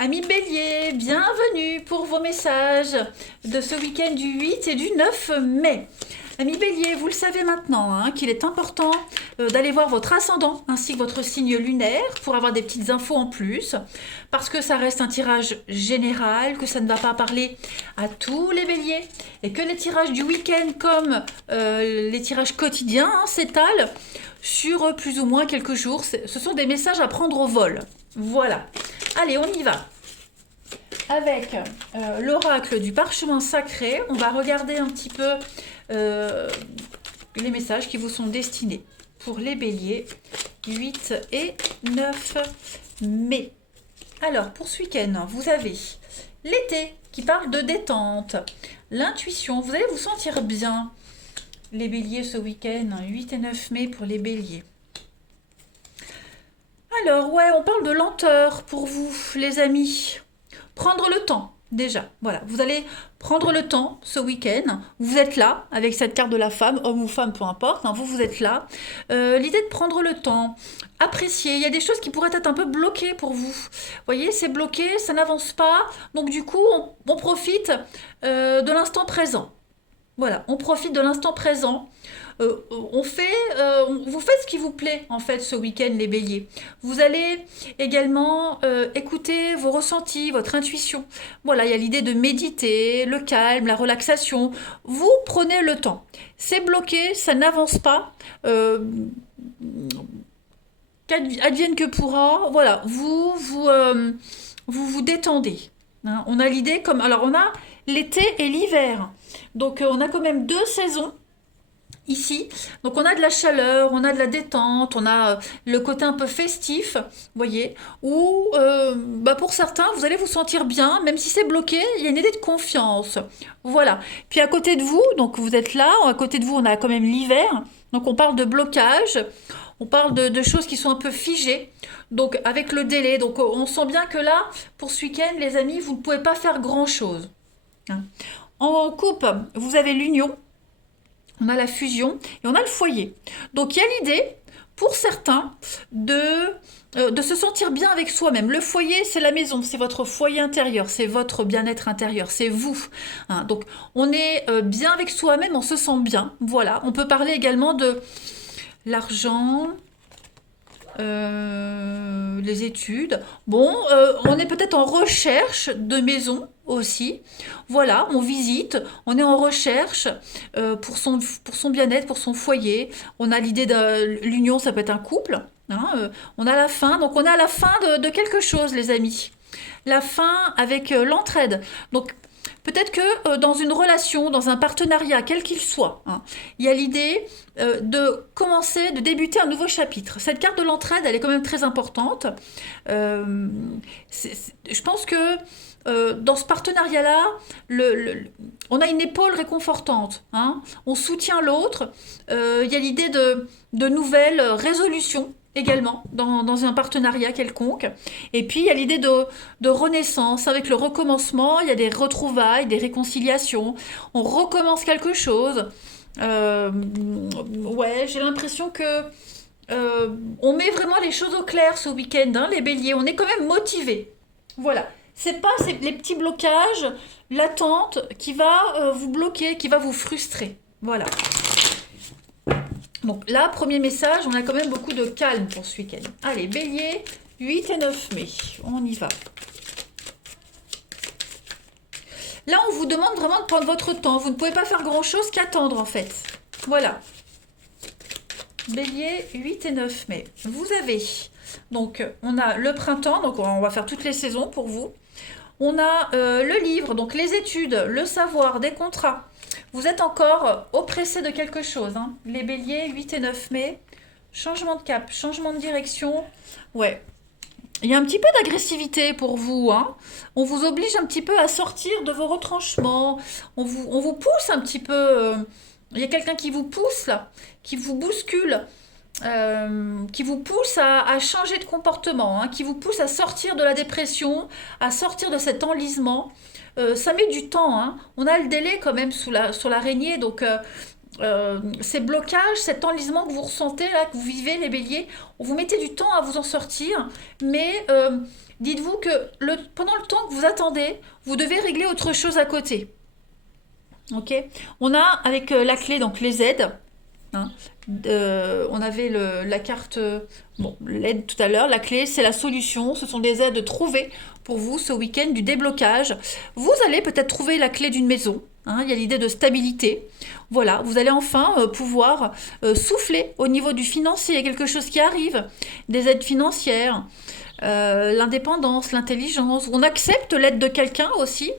Amis Bélier, bienvenue pour vos messages de ce week-end du 8 et du 9 mai. Amis Bélier, vous le savez maintenant qu'il est important d'aller voir votre ascendant ainsi que votre signe lunaire pour avoir des petites infos en plus, parce que ça reste un tirage général, que ça ne va pas parler à tous les béliers, et que les tirages du week-end comme les tirages quotidiens s'étalent sur plus ou moins quelques jours. Ce sont des messages à prendre au vol. Voilà. Allez, on y va. Avec l'oracle du parchemin sacré, on va regarder un petit peu les messages qui vous sont destinés pour les béliers 8 et 9 mai. Alors, pour ce week-end, vous avez l'été qui parle de détente, l'intuition, vous allez vous sentir bien, les béliers, ce week-end, 8 et 9 mai pour les béliers. Alors, ouais, on parle de lenteur pour vous, les amis. Prendre le temps, déjà. Voilà, vous allez prendre le temps ce week-end. Vous êtes là, avec cette carte de la femme, homme ou femme, peu importe. Vous êtes là. L'idée de prendre le temps, apprécier. Il y a des choses qui pourraient être un peu bloquées pour vous. Vous voyez, c'est bloqué, ça n'avance pas. Donc, du coup, on profite de l'instant présent. Voilà, on profite de l'instant présent. Vous faites ce qui vous plaît en fait ce week-end, les béliers. Vous allez également écouter vos ressentis, votre intuition. Voilà, il y a l'idée de méditer, le calme, la relaxation. Vous prenez le temps. C'est bloqué, ça n'avance pas. Advienne que pourra. Voilà, vous détendez. On a l'idée comme... Alors, on a l'été et l'hiver. Donc, on a quand même deux saisons ici. Donc, on a de la chaleur, on a de la détente, on a le côté un peu festif, vous voyez, où, pour certains, vous allez vous sentir bien, même si c'est bloqué, il y a une idée de confiance. Voilà. Puis, à côté de vous, donc vous êtes là, à côté de vous, on a quand même l'hiver. Donc, on parle de blocage. On parle de choses qui sont un peu figées, donc avec le délai. Donc on sent bien que là, pour ce week-end, les amis, vous ne pouvez pas faire grand-chose. En couple, vous avez l'union, on a la fusion et on a le foyer. Donc il y a l'idée, pour certains, de se sentir bien avec soi-même. Le foyer, c'est la maison, c'est votre foyer intérieur, c'est votre bien-être intérieur, c'est vous. Donc on est bien avec soi-même, on se sent bien. Voilà, on peut parler également de l'argent, les études. Bon, on est peut-être en recherche de maison aussi. Voilà, on visite, on est en recherche pour son bien-être, pour son foyer. On a l'idée de l'union, ça peut être un couple. On a la fin, donc on est à la fin de quelque chose, les amis. La fin avec l'entraide. Donc, peut-être que dans une relation, dans un partenariat, quel qu'il soit, il y a l'idée de commencer, de débuter un nouveau chapitre. Cette carte de l'entraide, elle est quand même très importante. Je pense que dans ce partenariat-là, on a une épaule réconfortante. On soutient l'autre. Il y a l'idée de nouvelles résolutions également dans un partenariat quelconque. Et puis il y a l'idée de renaissance avec le recommencement, il y a des retrouvailles, des réconciliations, on recommence quelque chose. Ouais, j'ai l'impression que on met vraiment les choses au clair ce week-end, les béliers, on est quand même motivés. Voilà, c'est pas les petits blocages, l'attente qui va vous bloquer, qui va vous frustrer. Voilà. Donc là, premier message, on a quand même beaucoup de calme pour ce week-end. Allez, bélier, 8 et 9 mai, on y va. Là, on vous demande vraiment de prendre votre temps. Vous ne pouvez pas faire grand-chose qu'attendre, en fait. Voilà. Bélier, 8 et 9 mai. Vous avez, donc, on a le printemps, donc on va faire toutes les saisons pour vous. On a le livre, donc les études, le savoir, des contrats. Vous êtes encore oppressé de quelque chose. Les béliers, 8 et 9 mai. Changement de cap, changement de direction. Ouais. Il y a un petit peu d'agressivité pour vous. On vous oblige un petit peu à sortir de vos retranchements. On vous pousse un petit peu. Il y a quelqu'un qui vous pousse, là, qui vous bouscule. Qui vous pousse à changer de comportement, qui vous pousse à sortir de la dépression, à sortir de cet enlisement. Ça met du temps, on a le délai quand même sur l'araignée, donc ces blocages, cet enlisement que vous ressentez, là, que vous vivez, les béliers, vous mettez du temps à vous en sortir, mais Dites-vous que pendant le temps que vous attendez, vous devez régler autre chose à côté. Ok? On a avec la clé, donc les aides. Hein, on avait la carte, bon, l'aide tout à l'heure. La clé, c'est la solution. Ce sont des aides trouvées pour vous ce week-end du déblocage. Vous allez peut-être trouver la clé d'une maison. Hein, il y a l'idée de stabilité. Voilà, vous allez enfin pouvoir souffler au niveau du financier. Il y a quelque chose qui arrive, des aides financières, l'indépendance, l'intelligence. On accepte l'aide de quelqu'un aussi.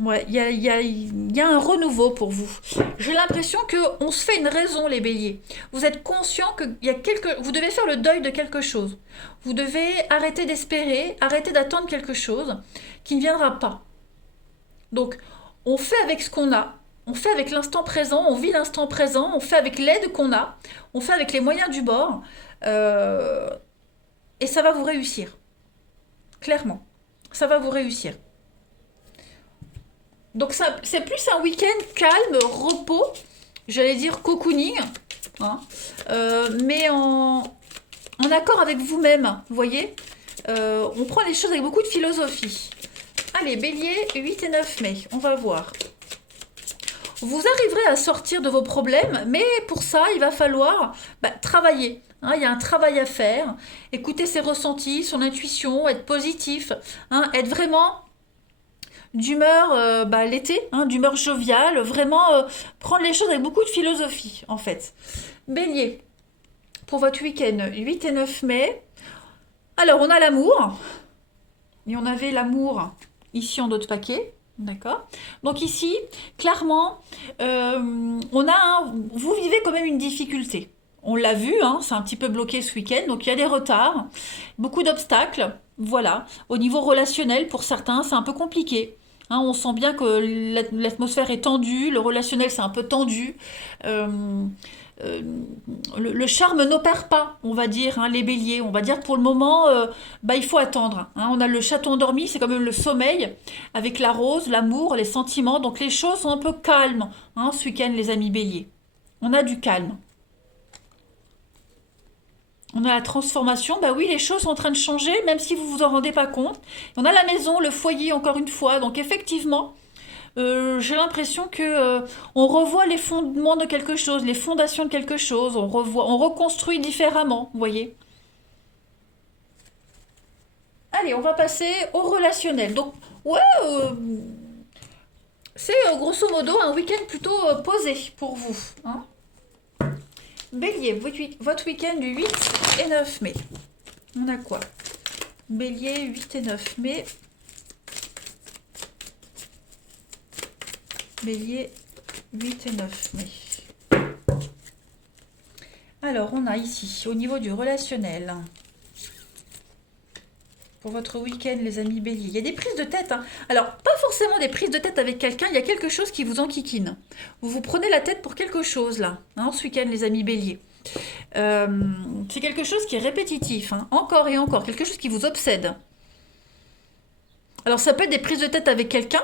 Ouais, il y a un renouveau pour vous. J'ai l'impression qu'on se fait une raison, les béliers. Vous êtes conscient que vous devez faire le deuil de quelque chose. Vous devez arrêter d'espérer, arrêter d'attendre quelque chose qui ne viendra pas. Donc, on fait avec ce qu'on a, on fait avec l'instant présent, on vit l'instant présent, on fait avec l'aide qu'on a, on fait avec les moyens du bord, euh, et ça va vous réussir. Clairement, ça va vous réussir. Donc ça, c'est plus un week-end calme, repos, j'allais dire cocooning, hein, mais en accord avec vous-même, vous voyez. On prend les choses avec beaucoup de philosophie. Allez, bélier, 8 et 9 mai, on va voir. Vous arriverez à sortir de vos problèmes, mais pour ça, il va falloir travailler. Hein, il y a un travail à faire, écouter ses ressentis, son intuition, être positif, hein, être vraiment d'humeur l'été, hein, d'humeur joviale, vraiment prendre les choses avec beaucoup de philosophie en fait. Bélier, pour votre week-end 8 et 9 mai, alors on a l'amour, et on avait l'amour ici en d'autres paquets, d'accord. Donc ici, clairement, vous vivez quand même une difficulté. On l'a vu, hein, c'est un petit peu bloqué ce week-end, donc il y a des retards, beaucoup d'obstacles, voilà. Au niveau relationnel, pour certains, c'est un peu compliqué. Hein, on sent bien que l'atmosphère est tendue, le relationnel c'est un peu tendu. Euh, euh, le charme n'opère pas, on va dire, hein, les béliers. On va dire que pour le moment, il faut attendre. Hein. On a le chaton endormi, c'est quand même le sommeil, avec la rose, l'amour, les sentiments. Donc les choses sont un peu calmes, hein, ce week-end, les amis béliers. On a du calme. On a la transformation, bah oui, les choses sont en train de changer, même si vous vous en rendez pas compte. On a la maison, le foyer, encore une fois. Donc effectivement, j'ai l'impression que on revoit les fondements de quelque chose, les fondations de quelque chose. On reconstruit différemment, vous voyez. Allez, on va passer au relationnel. Donc, ouais, c'est grosso modo un week-end plutôt posé pour vous. Hein. Bélier, votre week-end du 8 et 9 mai. On a quoi? Bélier, 8 et 9 mai. Bélier, 8 et 9 mai. Alors, on a ici, au niveau du relationnel, pour votre week-end, les amis béliers, il y a des prises de tête. Hein. Alors, pas forcément des prises de tête avec quelqu'un, il y a quelque chose qui vous enquiquine. Vous vous prenez la tête pour quelque chose, là, hein, ce week-end, les amis béliers. C'est quelque chose qui est répétitif, hein, encore et encore, quelque chose qui vous obsède. Alors, ça peut être des prises de tête avec quelqu'un,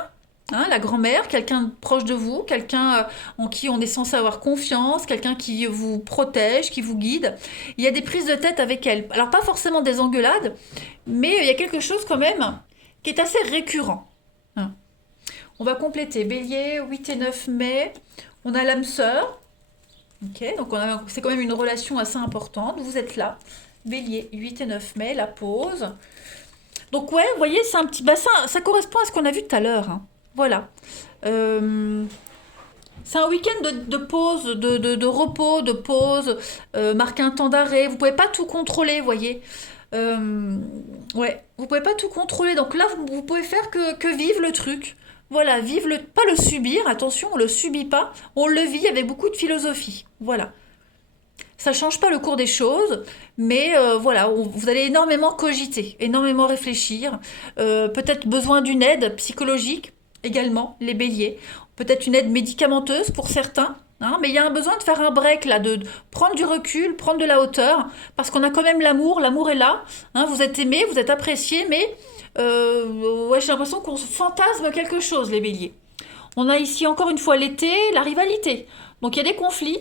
hein, la grand-mère, quelqu'un proche de vous, quelqu'un en qui on est censé avoir confiance, quelqu'un qui vous protège, qui vous guide. Il y a des prises de tête avec elle. Alors pas forcément des engueulades, mais il y a quelque chose quand même qui est assez récurrent. Hein. On va compléter. Bélier, 8 et 9 mai. On a l'âme sœur. Ok, donc c'est quand même une relation assez importante. Vous êtes là. Bélier, 8 et 9 mai, la pause. Donc ouais, vous voyez, c'est un petit bassin. Ça correspond à ce qu'on a vu tout à l'heure. Hein. Voilà. C'est un week-end de pause, de repos, de pause, marquer un temps d'arrêt. Vous pouvez pas tout contrôler, vous voyez. Ouais, vous pouvez pas tout contrôler. Donc là, vous pouvez faire que vivre le truc. Voilà, pas le subir. Attention, on le subit pas. On le vit avec beaucoup de philosophie. Voilà. Ça change pas le cours des choses, mais voilà, vous allez énormément cogiter, énormément réfléchir. Peut-être besoin d'une aide psychologique également, les béliers. Peut-être une aide médicamenteuse pour certains. Hein, mais il y a un besoin de faire un break là, de prendre du recul, prendre de la hauteur, parce qu'on a quand même l'amour est là. Hein, vous êtes aimé, vous êtes apprécié, mais ouais, j'ai l'impression qu'on se fantasme quelque chose, les béliers. On a ici encore une fois l'été, la rivalité. Donc il y a des conflits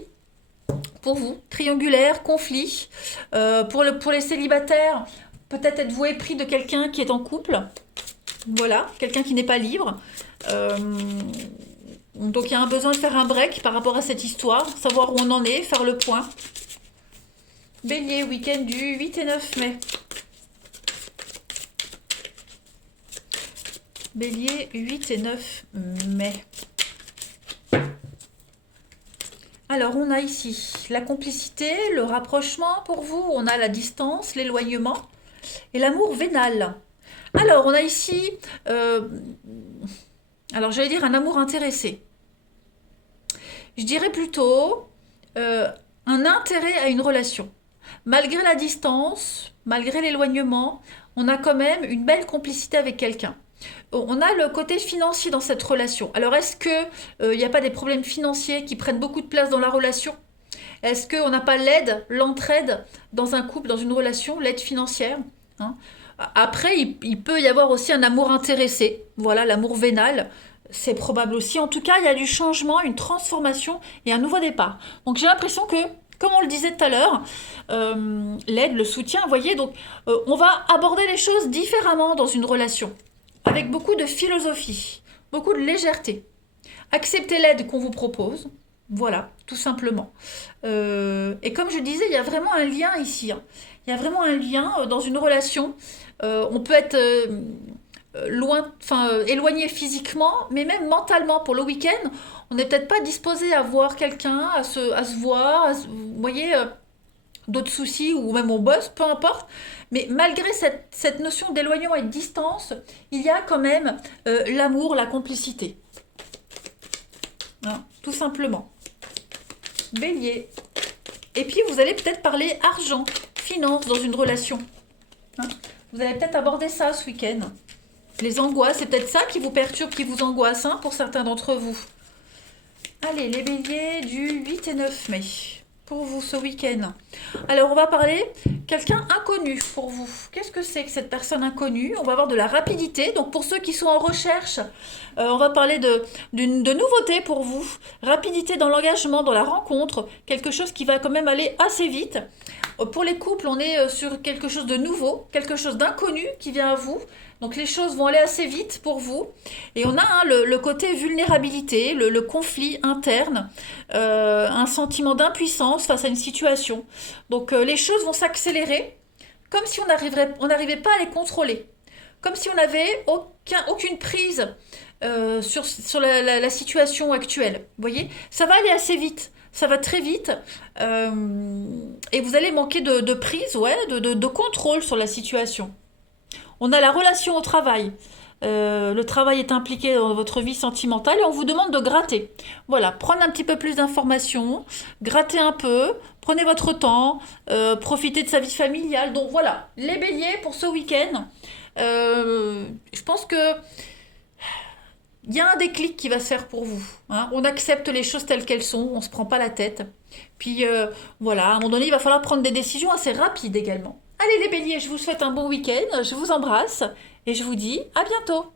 pour vous, triangulaire, conflit. Pour les célibataires, Peut-être êtes-vous épris de quelqu'un qui est en couple. Voilà, quelqu'un qui n'est pas libre. Euh, donc il y a un besoin de faire un break par rapport à cette histoire, savoir où on en est, faire le point. Bélier, week-end du 8 et 9 mai. Bélier, 8 et 9 mai. Alors, on a ici la complicité, le rapprochement pour vous, on a la distance, l'éloignement et l'amour vénal. Alors, on a ici, alors j'allais dire un amour intéressé. Je dirais plutôt un intérêt à une relation. Malgré la distance, malgré l'éloignement, on a quand même une belle complicité avec quelqu'un. On a le côté financier dans cette relation. Alors, est-ce qu'il n'y a pas des problèmes financiers qui prennent beaucoup de place dans la relation? Est-ce qu'on n'a pas l'aide, l'entraide dans un couple, dans une relation, l'aide financière, hein? Après, il peut y avoir aussi un amour intéressé. Voilà, l'amour vénal, c'est probable aussi. En tout cas, il y a du changement, une transformation et un nouveau départ. Donc j'ai l'impression que, comme on le disait tout à l'heure, l'aide, le soutien, vous voyez, donc on va aborder les choses différemment dans une relation, avec beaucoup de philosophie, beaucoup de légèreté. Acceptez l'aide qu'on vous propose, voilà, tout simplement. Et comme je disais, il y a vraiment un lien ici, hein. Il y a vraiment un lien dans une relation. On peut être loin, enfin éloigné physiquement, mais même mentalement. Pour le week-end, on n'est peut-être pas disposé à voir quelqu'un, à se voir, vous voyez, d'autres soucis, ou même on bosse, peu importe. Mais malgré cette notion d'éloignement et de distance, il y a quand même l'amour, la complicité. Hein, tout simplement. Bélier. Et puis vous allez peut-être parler argent, finance dans une relation. Hein, vous allez peut-être aborder ça ce week-end. Les angoisses, c'est peut-être ça qui vous perturbe, qui vous angoisse, hein, pour certains d'entre vous. Allez, les béliers du 8 et 9 mai. Pour vous ce week-end. Alors, on va parler quelqu'un inconnu pour vous. Qu'est-ce que c'est que cette personne inconnue? On va avoir de la rapidité. Donc, pour ceux qui sont en recherche, on va parler de nouveautés pour vous. Rapidité dans l'engagement, dans la rencontre. Quelque chose qui va quand même aller assez vite. Pour les couples, on est sur quelque chose de nouveau, quelque chose d'inconnu qui vient à vous. Donc les choses vont aller assez vite pour vous. Et on a le côté vulnérabilité, le conflit interne, un sentiment d'impuissance face à une situation. Donc les choses vont s'accélérer comme si on n'arrivait pas à les contrôler. Comme si on n'avait aucune prise sur la situation actuelle. Vous voyez, ça va aller assez vite. Ça va très vite et vous allez manquer de prise, ouais, de contrôle sur la situation. On a la relation au travail. Le travail est impliqué dans votre vie sentimentale et on vous demande de gratter. Voilà, prendre un petit peu plus d'informations, gratter un peu, prenez votre temps, profitez de sa vie familiale. Donc voilà, les béliers pour ce week-end. Je pense que il y a un déclic qui va se faire pour vous. Hein. On accepte les choses telles qu'elles sont, on ne se prend pas la tête. Puis voilà, à un moment donné, il va falloir prendre des décisions assez rapides également. Allez les béliers, je vous souhaite un bon week-end, je vous embrasse et je vous dis à bientôt.